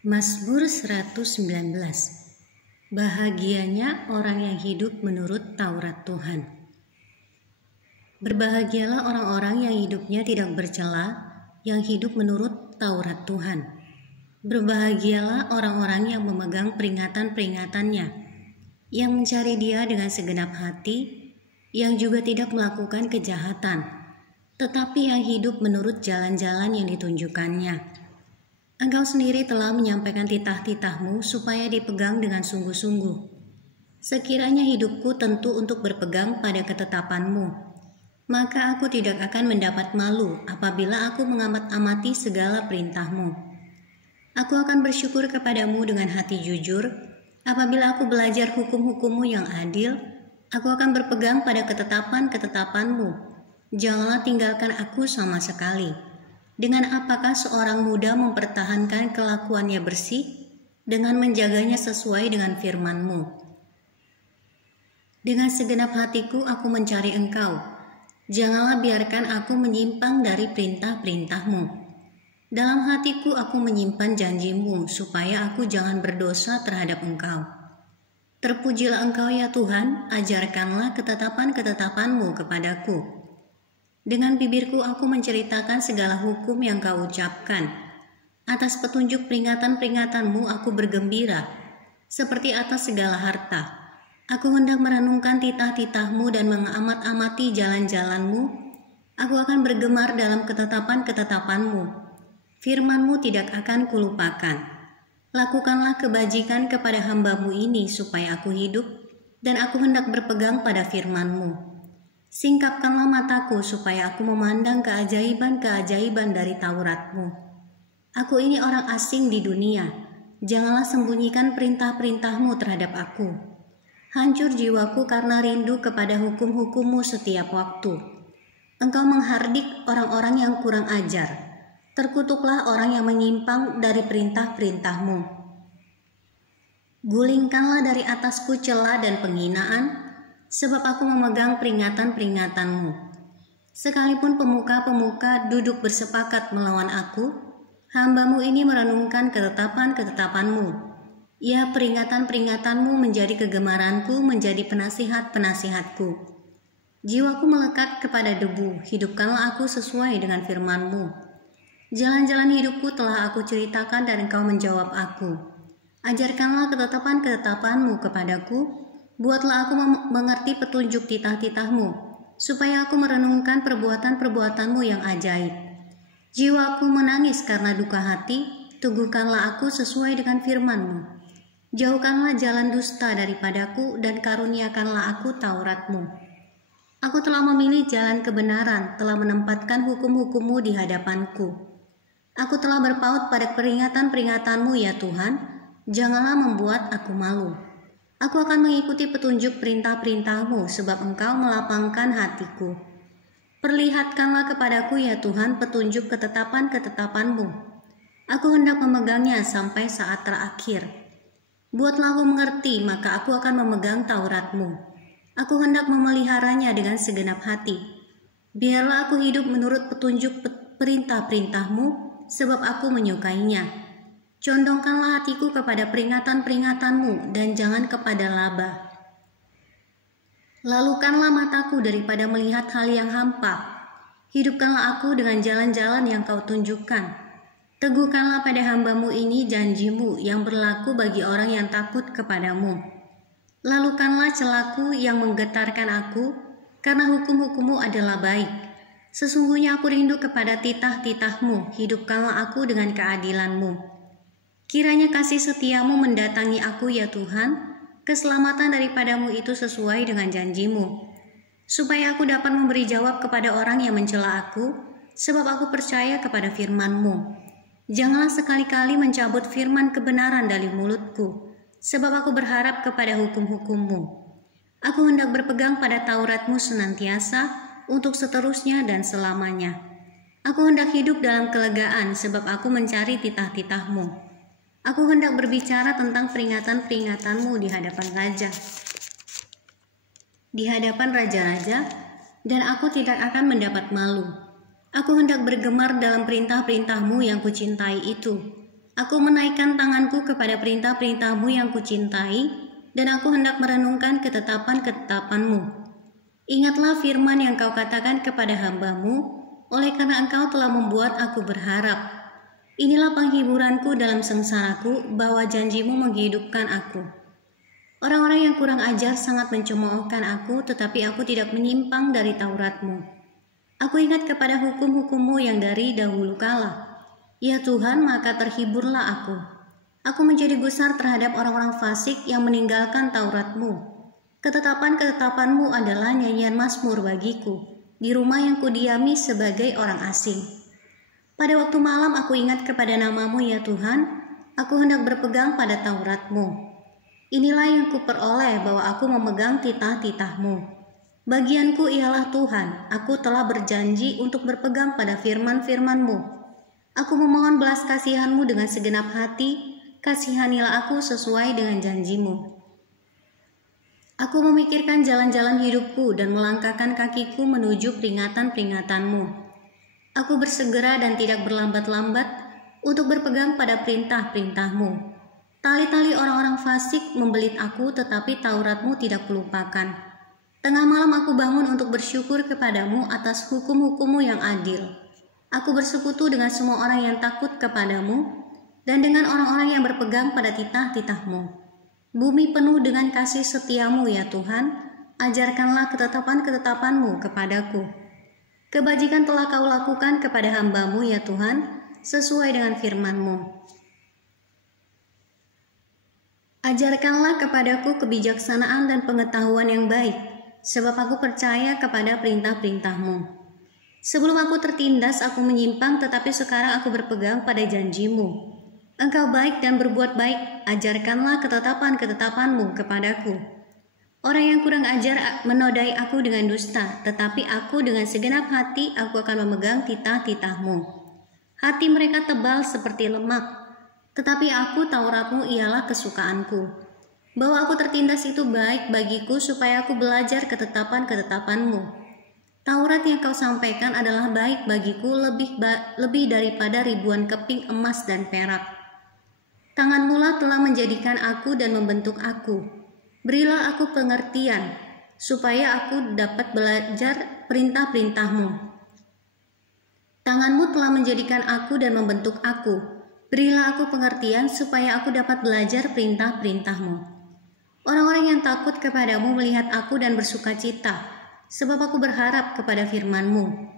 Mazmur 119. Bahagianya orang yang hidup menurut Taurat Tuhan. Berbahagialah orang-orang yang hidupnya tidak bercela, yang hidup menurut Taurat Tuhan. Berbahagialah orang-orang yang memegang peringatan-peringatannya, yang mencari Dia dengan segenap hati, yang juga tidak melakukan kejahatan, tetapi yang hidup menurut jalan-jalan yang ditunjukkannya. Engkau sendiri telah menyampaikan titah-titahmu supaya dipegang dengan sungguh-sungguh. Sekiranya hidupku tentu untuk berpegang pada ketetapanmu, maka aku tidak akan mendapat malu apabila aku mengamat-amati segala perintahmu. Aku akan bersyukur kepadamu dengan hati jujur. Apabila aku belajar hukum-hukummu yang adil, aku akan berpegang pada ketetapan-ketetapanmu. Janganlah tinggalkan aku sama sekali. Dengan apakah seorang muda mempertahankan kelakuannya bersih? Dengan menjaganya sesuai dengan firman-Mu. Dengan segenap hatiku aku mencari Engkau. Janganlah biarkan aku menyimpang dari perintah-perintah-Mu. Dalam hatiku aku menyimpan janji-Mu, supaya aku jangan berdosa terhadap Engkau. Terpujilah Engkau ya Tuhan, ajarkanlah ketetapan-ketetapan-Mu kepadaku. Dengan bibirku aku menceritakan segala hukum yang Kau ucapkan. Atas petunjuk peringatan-peringatan-Mu aku bergembira, seperti atas segala harta. Aku hendak merenungkan titah-titah-Mu dan mengamat-amati jalan-jalan-Mu. Aku akan bergemar dalam ketetapan-ketetapan-Mu. Firman-Mu tidak akan kulupakan. Lakukanlah kebajikan kepada hamba-Mu ini supaya aku hidup, dan aku hendak berpegang pada firman-Mu. Singkapkanlah mataku supaya aku memandang keajaiban-keajaiban dari Taurat-Mu. Aku ini orang asing di dunia. Janganlah sembunyikan perintah-perintah-Mu terhadap aku. Hancur jiwaku karena rindu kepada hukum-hukum-Mu setiap waktu. Engkau menghardik orang-orang yang kurang ajar. Terkutuklah orang yang menyimpang dari perintah-perintah-Mu. Gulingkanlah dari atasku cela dan penghinaan, sebab aku memegang peringatan-peringatan-Mu. Sekalipun pemuka-pemuka duduk bersepakat melawan aku, hamba-Mu ini merenungkan ketetapan-ketetapan-Mu. Ya, peringatan-peringatan-Mu menjadi kegemaranku, menjadi penasihat-penasihatku. Jiwaku melekat kepada debu, hidupkanlah aku sesuai dengan firman-Mu. Jalan-jalan hidupku telah aku ceritakan dan Engkau menjawab aku. Ajarkanlah ketetapan-ketetapan-Mu kepadaku. Buatlah aku mengerti petunjuk titah-titah-Mu, supaya aku merenungkan perbuatan-perbuatan-Mu yang ajaib. Jiwaku menangis karena duka hati, teguhkanlah aku sesuai dengan firman-Mu. Jauhkanlah jalan dusta daripadaku dan karuniakanlah aku Taurat-Mu. Aku telah memilih jalan kebenaran, telah menempatkan hukum-hukum-Mu di hadapanku. Aku telah berpaut pada peringatan-peringatan-Mu ya Tuhan, janganlah membuat aku malu. Aku akan mengikuti petunjuk perintah-perintah-Mu sebab Engkau melapangkan hatiku. Perlihatkanlah kepadaku ya Tuhan petunjuk ketetapan-ketetapan-Mu. Aku hendak memegangnya sampai saat terakhir. Buatlah aku mengerti, maka aku akan memegang Taurat-Mu. Aku hendak memeliharanya dengan segenap hati. Biarlah aku hidup menurut petunjuk perintah-perintah-Mu sebab aku menyukainya. Condongkanlah hatiku kepada peringatan-peringatan-Mu dan jangan kepada laba. Lalukanlah mataku daripada melihat hal yang hampa. Hidupkanlah aku dengan jalan-jalan yang Kau tunjukkan. Teguhkanlah pada hamba-Mu ini janji-Mu yang berlaku bagi orang yang takut kepadamu. Lalukanlah celaku yang menggetarkan aku, karena hukum-hukum-Mu adalah baik. Sesungguhnya aku rindu kepada titah-titah-Mu, hidupkanlah aku dengan keadilan-Mu. Kiranya kasih setiamu mendatangi aku ya Tuhan, keselamatan daripadamu itu sesuai dengan janjimu, supaya aku dapat memberi jawab kepada orang yang mencela aku, sebab aku percaya kepada firman-Mu. Janganlah sekali-kali mencabut firman kebenaran dari mulutku, sebab aku berharap kepada hukum-hukum-Mu. Aku hendak berpegang pada Taurat-Mu senantiasa, untuk seterusnya dan selamanya. Aku hendak hidup dalam kelegaan, sebab aku mencari titah-titah-Mu. Aku hendak berbicara tentang peringatan-peringatan-Mu di hadapan raja. Di hadapan raja-raja, dan aku tidak akan mendapat malu. Aku hendak bergemar dalam perintah-perintah-Mu yang kucintai itu. Aku menaikkan tanganku kepada perintah-perintah-Mu yang kucintai, dan aku hendak merenungkan ketetapan-ketetapan-Mu. Ingatlah firman yang Kau katakan kepada hamba-Mu, oleh karena Engkau telah membuat aku berharap. Inilah penghiburanku dalam sengsaraku, bahwa janji-Mu menghidupkan aku. Orang-orang yang kurang ajar sangat mencemoohkan aku, tetapi aku tidak menyimpang dari Taurat-Mu. Aku ingat kepada hukum-hukum-Mu yang dari dahulu kala. Ya Tuhan, maka terhiburlah aku. Aku menjadi gusar terhadap orang-orang fasik yang meninggalkan Taurat-Mu. Ketetapan-ketetapan-Mu adalah nyanyian mazmur bagiku, di rumah yang kudiami sebagai orang asing. Pada waktu malam aku ingat kepada nama-Mu ya Tuhan, aku hendak berpegang pada Taurat-Mu. Inilah yang kuperoleh bahwa aku memegang titah-titah-Mu. Bagianku ialah Tuhan, aku telah berjanji untuk berpegang pada firman-firman-Mu. Aku memohon belas kasihan-Mu dengan segenap hati, kasihanilah aku sesuai dengan janji-Mu. Aku memikirkan jalan-jalan hidupku dan melangkahkan kakiku menuju peringatan-peringatan-Mu. Aku bersegera dan tidak berlambat-lambat untuk berpegang pada perintah-perintah-Mu. Tali-tali orang-orang fasik membelit aku, tetapi Taurat-Mu tidak kulupakan. Tengah malam aku bangun untuk bersyukur kepadamu atas hukum-hukum-Mu yang adil. Aku bersekutu dengan semua orang yang takut kepadamu dan dengan orang-orang yang berpegang pada titah-titah-Mu. Bumi penuh dengan kasih setia-Mu ya Tuhan, ajarkanlah ketetapan-ketetapan-Mu kepadaku. Kebajikan telah Kau lakukan kepada hamba-Mu ya Tuhan, sesuai dengan firman-Mu. Ajarkanlah kepadaku kebijaksanaan dan pengetahuan yang baik, sebab aku percaya kepada perintah-perintah-Mu. Sebelum aku tertindas, aku menyimpang, tetapi sekarang aku berpegang pada janji-Mu. Engkau baik dan berbuat baik, ajarkanlah ketetapan-ketetapan-Mu kepadaku. Orang yang kurang ajar menodai aku dengan dusta, tetapi aku dengan segenap hati aku akan memegang titah-titah-Mu. Hati mereka tebal seperti lemak, tetapi aku Taurat-Mu ialah kesukaanku. Bahwa aku tertindas itu baik bagiku supaya aku belajar ketetapan-ketetapan-Mu. Taurat yang Kau sampaikan adalah baik bagiku lebih daripada ribuan keping emas dan perak. Tangan-Mu lah telah menjadikan aku dan membentuk aku. Berilah aku pengertian, supaya aku dapat belajar perintah-perintah-Mu. Tangan-Mu telah menjadikan aku dan membentuk aku. Berilah aku pengertian supaya aku dapat belajar perintah-perintah-Mu. Orang-orang yang takut kepadamu melihat aku dan bersuka cita, sebab aku berharap kepada firman-Mu.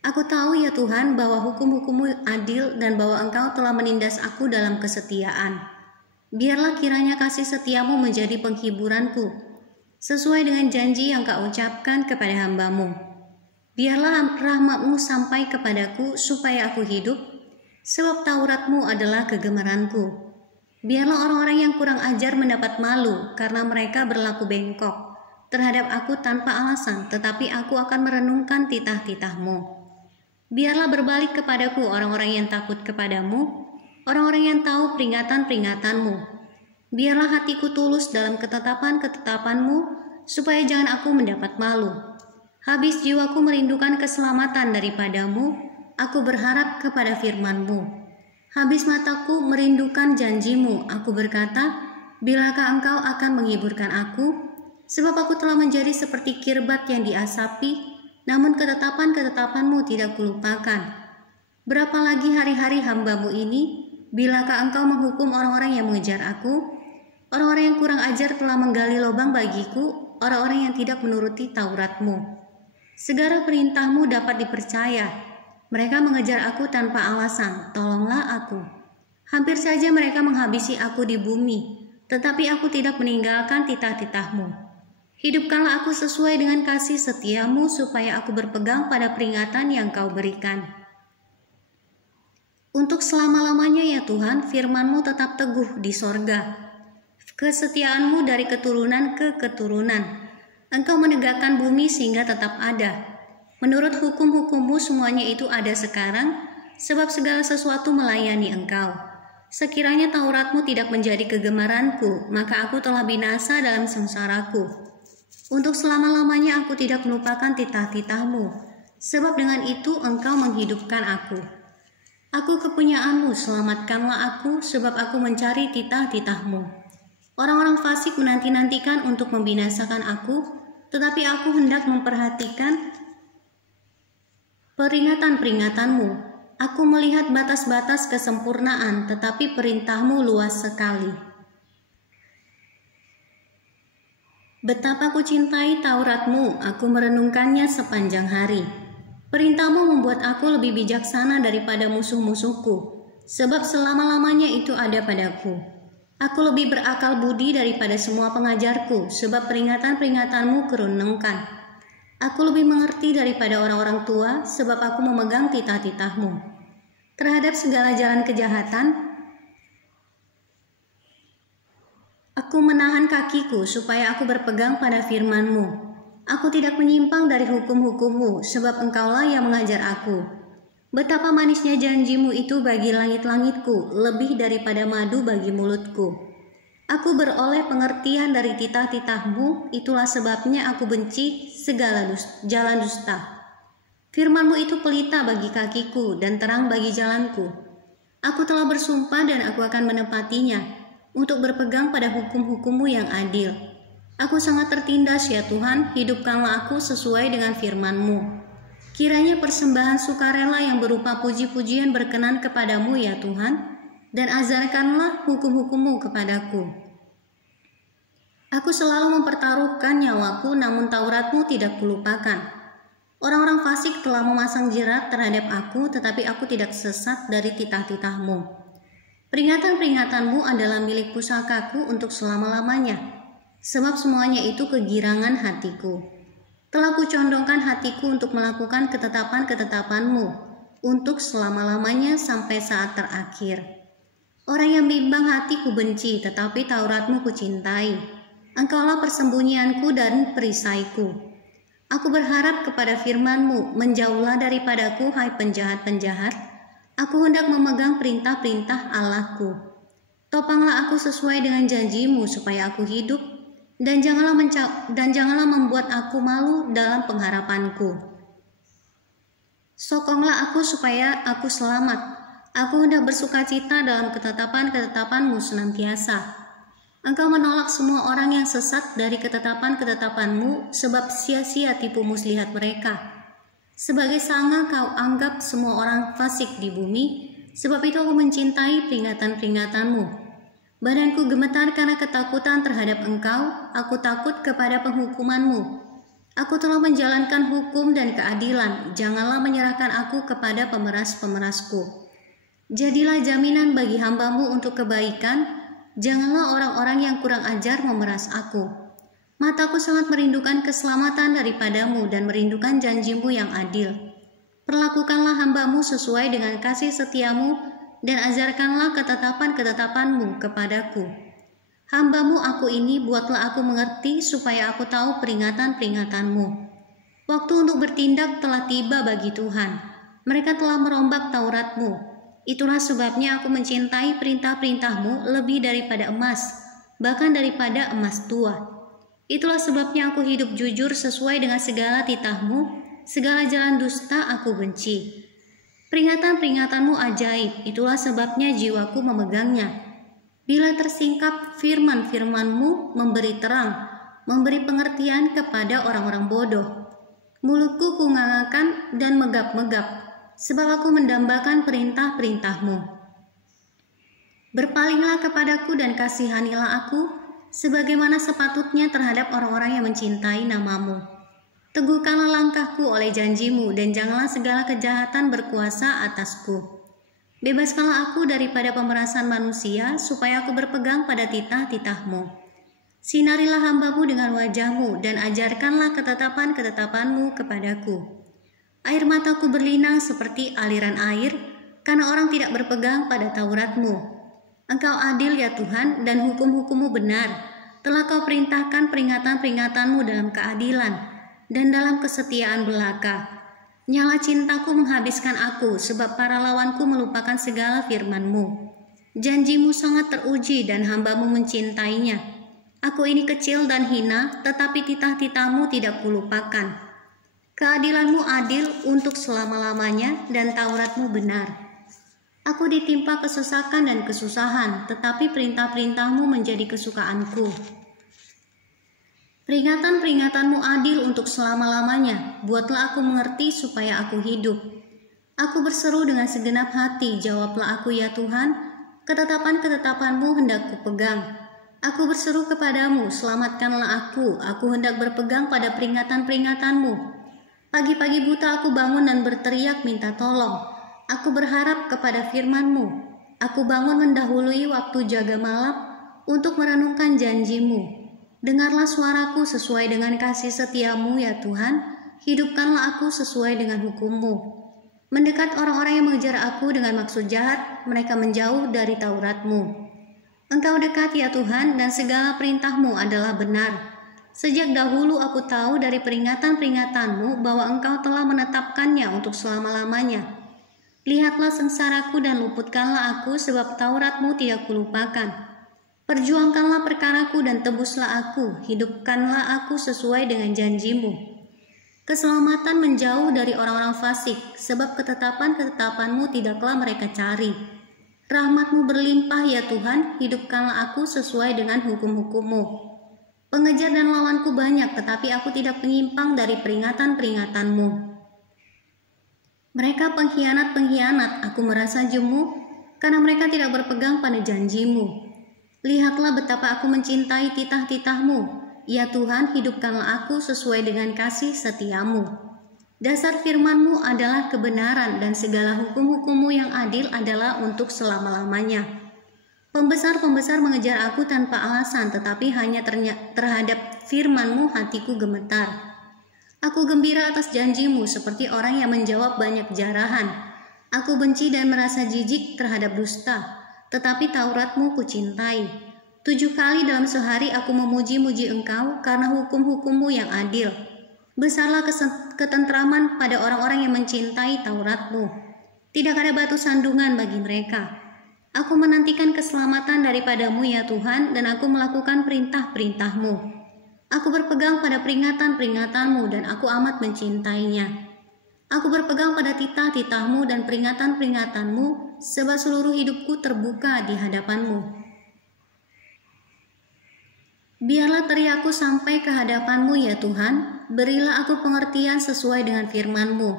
Aku tahu ya Tuhan bahwa hukum-hukum-Mu adil dan bahwa Engkau telah menindas aku dalam kesetiaan. Biarlah kiranya kasih setia-Mu menjadi penghiburanku, sesuai dengan janji yang Kau ucapkan kepada hamba-Mu. Biarlah rahmat-Mu sampai kepadaku supaya aku hidup, sebab Taurat-Mu adalah kegemaranku. Biarlah orang-orang yang kurang ajar mendapat malu karena mereka berlaku bengkok terhadap aku tanpa alasan, tetapi aku akan merenungkan titah-titah-Mu. Biarlah berbalik kepadaku orang-orang yang takut kepadamu, orang-orang yang tahu peringatan-peringatan-Mu. Biarlah hatiku tulus dalam ketetapan-ketetapan-Mu, supaya jangan aku mendapat malu. Habis jiwaku merindukan keselamatan daripada-Mu, aku berharap kepada firman-Mu. Habis mataku merindukan janji-Mu, aku berkata, bilakah Engkau akan menghiburkan aku? Sebab aku telah menjadi seperti kirbat yang diasapi, namun ketetapan-ketetapan-Mu tidak kulupakan. Berapa lagi hari-hari hamba-Mu ini? Bilakah Engkau menghukum orang-orang yang mengejar aku? Orang-orang yang kurang ajar telah menggali lubang bagiku, orang-orang yang tidak menuruti Taurat-Mu. Segala perintah-Mu dapat dipercaya. Mereka mengejar aku tanpa alasan, tolonglah aku. Hampir saja mereka menghabisi aku di bumi, tetapi aku tidak meninggalkan titah-titah-Mu. Hidupkanlah aku sesuai dengan kasih setia-Mu, supaya aku berpegang pada peringatan yang Kau berikan. Untuk selama-lamanya ya Tuhan, firman-Mu tetap teguh di sorga. Kesetiaan-Mu dari keturunan ke keturunan. Engkau menegakkan bumi sehingga tetap ada. Menurut hukum-hukum-Mu semuanya itu ada sekarang, sebab segala sesuatu melayani Engkau. Sekiranya Taurat-Mu tidak menjadi kegemaranku, maka aku telah binasa dalam sengsaraku. Untuk selama-lamanya aku tidak melupakan titah-titah-Mu, sebab dengan itu Engkau menghidupkan aku. Aku kepunyaanmu, selamatkanlah aku, sebab aku mencari titah-titahmu. Orang-orang fasik menanti-nantikan untuk membinasakan aku, tetapi aku hendak memperhatikan peringatan-peringatanmu. Aku melihat batas-batas kesempurnaan, tetapi perintahmu luas sekali. Betapa ku cintai Tauratmu, aku merenungkannya sepanjang hari. Perintahmu membuat aku lebih bijaksana daripada musuh-musuhku, sebab selama-lamanya itu ada padaku. Aku lebih berakal budi daripada semua pengajarku, sebab peringatan-peringatanmu kurenungkan. Aku lebih mengerti daripada orang-orang tua, sebab aku memegang titah-titahmu. Terhadap segala jalan kejahatan, aku menahan kakiku supaya aku berpegang pada firman-Mu. Aku tidak menyimpang dari hukum-hukum-Mu, sebab Engkaulah yang mengajar aku. Betapa manisnya janji-Mu itu bagi langit-langitku, lebih daripada madu bagi mulutku. Aku beroleh pengertian dari titah-titah-Mu, itulah sebabnya aku benci segala jalan dusta. Firman-Mu itu pelita bagi kakiku dan terang bagi jalanku. Aku telah bersumpah dan aku akan menepatinya, untuk berpegang pada hukum-hukum-Mu yang adil. Aku sangat tertindas ya Tuhan, hidupkanlah aku sesuai dengan firman-Mu. Kiranya persembahan sukarela yang berupa puji-pujian berkenan kepadamu ya Tuhan, dan ajarkanlah hukum-hukum-Mu kepadaku. Aku selalu mempertaruhkan nyawaku, namun Taurat-Mu tidak kulupakan. Orang-orang fasik telah memasang jerat terhadap aku, tetapi aku tidak sesat dari titah-titah-Mu. Peringatan-peringatanmu adalah milik pusakaku untuk selama-lamanya, sebab semuanya itu kegirangan hatiku. Telah kucondongkan hatiku untuk melakukan ketetapan-ketetapan-Mu, untuk selama-lamanya sampai saat terakhir. Orang yang bimbang hati ku benci, tetapi Taurat-Mu kucintai. Engkaulah persembunyianku dan perisaiku. Aku berharap kepada firman-Mu, menjauhlah daripadaku, hai penjahat-penjahat. Aku hendak memegang perintah-perintah Allahku. Topanglah aku sesuai dengan janji-Mu supaya aku hidup, dan janganlah membuat aku malu dalam pengharapanku. Sokonglah aku supaya aku selamat. Aku hendak bersukacita dalam ketetapan-ketetapan-Mu senantiasa. Engkau menolak semua orang yang sesat dari ketetapan-ketetapan-Mu, sebab sia-sia tipu muslihat mereka. Sebagai sanga kau anggap semua orang fasik di bumi, sebab itu aku mencintai peringatan-peringatan-Mu. Badanku gemetar karena ketakutan terhadap Engkau, aku takut kepada penghukuman-Mu. Aku telah menjalankan hukum dan keadilan, janganlah menyerahkan aku kepada pemeras-pemerasku. Jadilah jaminan bagi hamba-Mu untuk kebaikan, janganlah orang-orang yang kurang ajar memeras aku. Mataku sangat merindukan keselamatan daripadamu dan merindukan janji-Mu yang adil. Perlakukanlah hamba-Mu sesuai dengan kasih setia-Mu dan ajarkanlah ketetapan-ketetapan-Mu kepadaku. Hamba-Mu aku ini, buatlah aku mengerti supaya aku tahu peringatan-peringatan-Mu. Waktu untuk bertindak telah tiba bagi Tuhan. Mereka telah merombak Taurat-Mu. Itulah sebabnya aku mencintai perintah-perintah-Mu lebih daripada emas, bahkan daripada emas tua. Itulah sebabnya aku hidup jujur sesuai dengan segala titah-Mu, segala jalan dusta aku benci. Peringatan-peringatan-Mu ajaib, itulah sebabnya jiwaku memegangnya. Bila tersingkap firman-firman-Mu memberi terang, memberi pengertian kepada orang-orang bodoh. Mulutku kungangakan dan megap-megap, sebab aku mendambakan perintah-perintah-Mu. Berpalinglah kepadaku dan kasihanilah aku, sebagaimana sepatutnya terhadap orang-orang yang mencintai nama-Mu. Teguhkanlah langkahku oleh janji-Mu, dan janganlah segala kejahatan berkuasa atasku. Bebaskanlah aku daripada pemerasan manusia, supaya aku berpegang pada titah-titah-Mu. Sinarilah hamba-Mu dengan wajah-Mu, dan ajarkanlah ketetapan-ketetapan-Mu kepadaku. Air mataku berlinang seperti aliran air, karena orang tidak berpegang pada Taurat-Mu. Engkau adil ya Tuhan, dan hukum-hukum-Mu benar. Telah Kau perintahkan peringatan-peringatan-Mu dalam keadilan dan dalam kesetiaan belaka. Nyala cintaku menghabiskan aku, sebab para lawanku melupakan segala firman-Mu. Janji-Mu sangat teruji dan hamba-Mu mencintainya. Aku ini kecil dan hina, tetapi titah-titah-Mu tidak kulupakan. Keadilan-Mu adil untuk selama-lamanya dan Taurat-Mu benar. Aku ditimpa kesesakan dan kesusahan, tetapi perintah-perintah-Mu menjadi kesukaanku. Peringatan-peringatanmu adil untuk selama-lamanya. Buatlah aku mengerti supaya aku hidup. Aku berseru dengan segenap hati, jawablah aku ya Tuhan. Ketetapan-ketetapanmu hendak kupegang. Aku berseru kepadamu, selamatkanlah aku. Aku hendak berpegang pada peringatan-peringatanmu. Pagi-pagi buta aku bangun dan berteriak minta tolong. Aku berharap kepada firman-Mu. Aku bangun mendahului waktu jaga malam untuk merenungkan janji-Mu. Dengarlah suaraku sesuai dengan kasih setia-Mu ya Tuhan, hidupkanlah aku sesuai dengan hukum-Mu. Mendekat orang-orang yang mengejar aku dengan maksud jahat, mereka menjauh dari Taurat-Mu. Engkau dekat ya Tuhan, dan segala perintah-Mu adalah benar. Sejak dahulu aku tahu dari peringatan-peringatan-Mu bahwa Engkau telah menetapkannya untuk selama-lamanya. Lihatlah sengsaraku dan luputkanlah aku, sebab Taurat-Mu tidak kulupakan. Perjuangkanlah perkaraku dan tebuslah aku, hidupkanlah aku sesuai dengan janji-Mu. Keselamatan menjauh dari orang-orang fasik, sebab ketetapan-ketetapan-Mu tidaklah mereka cari. Rahmat-Mu berlimpah ya Tuhan, hidupkanlah aku sesuai dengan hukum-hukum-Mu. Pengejar dan lawanku banyak, tetapi aku tidak menyimpang dari peringatan-peringatan-Mu. Mereka pengkhianat-pengkhianat, aku merasa jemu, karena mereka tidak berpegang pada janji-Mu. Lihatlah betapa aku mencintai titah-titah-Mu. Ya Tuhan, hidupkanlah aku sesuai dengan kasih setia-Mu. Dasar firman-Mu adalah kebenaran, dan segala hukum-hukum-Mu yang adil adalah untuk selama-lamanya. Pembesar-pembesar mengejar aku tanpa alasan, tetapi hanya terhadap firman-Mu hatiku gemetar. Aku gembira atas janji-Mu seperti orang yang menjawab banyak jarahan. Aku benci dan merasa jijik terhadap dusta. Tetapi Taurat-Mu kucintai. 7 kali dalam sehari aku memuji-muji Engkau karena hukum-hukum-Mu yang adil. Besarlah ketentraman pada orang-orang yang mencintai Taurat-Mu. Tidak ada batu sandungan bagi mereka. Aku menantikan keselamatan daripada-Mu ya Tuhan, dan aku melakukan perintah-perintah-Mu. Aku berpegang pada peringatan-peringatan-Mu, dan aku amat mencintainya. Aku berpegang pada titah-titah-Mu dan peringatan-peringatan-Mu, sebab seluruh hidupku terbuka di hadapan-Mu. Biarlah teriakku sampai ke hadapan-Mu ya Tuhan, berilah aku pengertian sesuai dengan firman-Mu.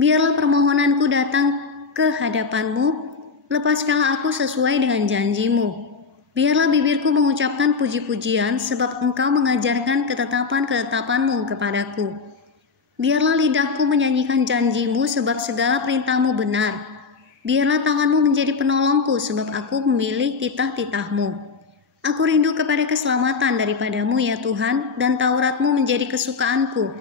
Biarlah permohonanku datang ke hadapan-Mu, lepaskanlah aku sesuai dengan janji-Mu. Biarlah bibirku mengucapkan puji-pujian, sebab Engkau mengajarkan ketetapan-ketetapan-Mu kepadaku. Biarlah lidahku menyanyikan janji-Mu, sebab segala perintah-Mu benar. Biarlah tangan-Mu menjadi penolongku, sebab aku memilih titah-titah-Mu. Aku rindu kepada keselamatan daripada-Mu ya Tuhan, dan Taurat-Mu menjadi kesukaanku.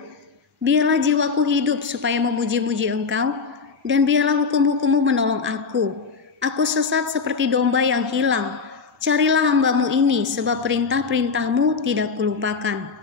Biarlah jiwaku hidup supaya memuji-muji Engkau, dan biarlah hukum-hukum-Mu menolong aku. Aku sesat seperti domba yang hilang. Carilah hamba-Mu ini, sebab perintah-perintah-Mu tidak kulupakan.